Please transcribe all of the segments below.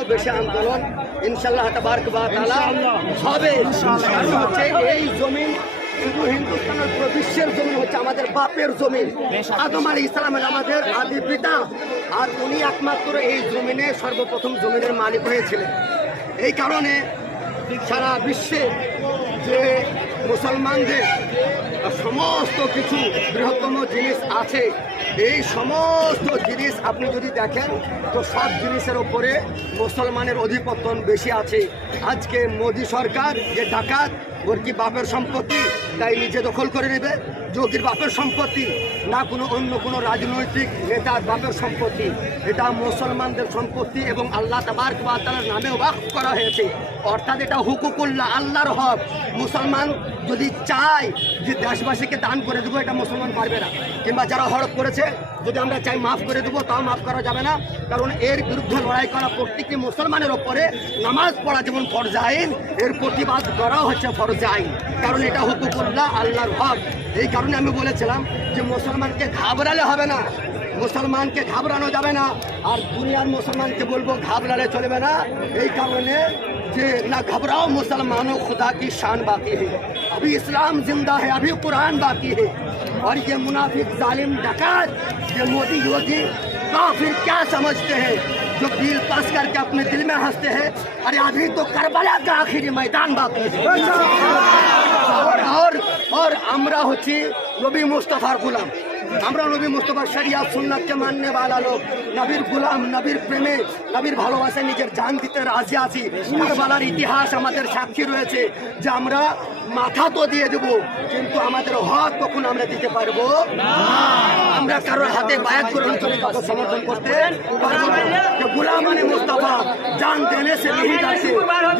আরো বেশি আন্দোলন ইনশাআল্লাহ তাবারক ওয়া তাআলা হবে। কারণ হচ্ছে এই জমিন শুধু হিন্দুস্তানের পুরো বিশ্বের জমিন হচ্ছে আমাদের বাপের জমিন। আদম আলাইহিস সালামের আমাদের আদি পিতা, আর উনি একমাত্র এই জমিনে সর্বপ্রথম জমিনের মালিক হয়েছিলেন। এই কারণে সারা বিশ্বে যে মুসলমানদের সমস্ত কিছু বৃহত্তম জিনিস আছে, এই সমস্ত জিনিস আপনি যদি দেখেন তো সব জিনিসের ওপরে মুসলমানের অধিপতন বেশি আছে। আজকে মোদী সরকার যে ডাকাত, ওর কি বাপের সম্পত্তি তাই নিজে দখল করে নেবে? যোগীর বাপের সম্পত্তি না কোনো অন্য কোনো রাজনৈতিক নেতার বাপের সম্পত্তি, এটা মুসলমানদের সম্পত্তি এবং আল্লাহ তাবারক ওয়া তাআলার নামে ওয়াকফ করা হয়েছে। অর্থাৎ এটা হুকুকুল্লাহ, আল্লাহর হক। মুসলমান যদি চায় যে দেশবাসীকে দান করে দেবো, এটা মুসলমান পারবে না। কিংবা যারা হড়প করেছে যদি আমরা চাই মাফ করে দেবো, তাও মাফ করা যাবে না। কারণ এর বিরুদ্ধে লড়াই করা প্রত্যেকটি মুসলমানের ওপরে নামাজ পড়া যেমন ফরজ আইন, এর প্রতিবাদ করাও হচ্ছে ফরজ আইন। কারণ এটা হুকুকুল্লাহ, আল্লাহর হক। এই কারণে আমি বলেছিলাম যে মুসলমানকে ঘাবড়ালে হবে না, মুসলমানকে ঘাবড়ানো যাবে না। আর দুনিয়ার মুসলমানকে বলবো घबराले चलबे ना। এই কারণে যে না घबराओ मुसलमानों, खुदा की शान बाकी है, अभी इस्लाम जिंदा है, अभी कुरान बाकी है। और ये मुनाफिक जालिम डकैत ये मोदी योगी काफिर क्या समझते हैं जो बिल पास करके अपने दिल में हंसते हैं। अरे अभी तो करबला का आखिरी मैदान बाकी है। और আমরা হচ্ছি নবী মুস্তাফার গোলাম। আমরা নবী মুস্তাফার শরিয়াত সুন্নাতকে মাননে वाला লোক, নবীর গোলাম, নবীর প্রেমে, নবীর ভালোবাসায় নিজের জান দিতে রাজি আছি। কারবালার ইতিহাস আমাদের সাক্ষী রয়েছে যে আমরা মাথা তো দিয়ে দেব, কিন্তু আমাদের হক কখন আমরা দিতে পারবো না। আমরা কারোর হাতে বায়াত গ্রহণ করে তাকে সমর্থন করতে পারবো না। যে গোলামানে মুস্তাফা জান देने से नहीं डरते,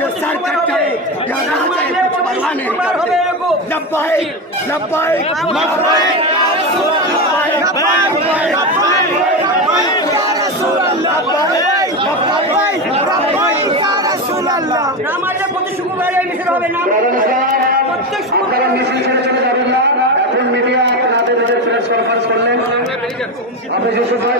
जो सर कट जाए या रह जाए कुछ परवाह नहीं करते। लब्बाइक लब्बाइक लब्बाइक আপনি যে সময়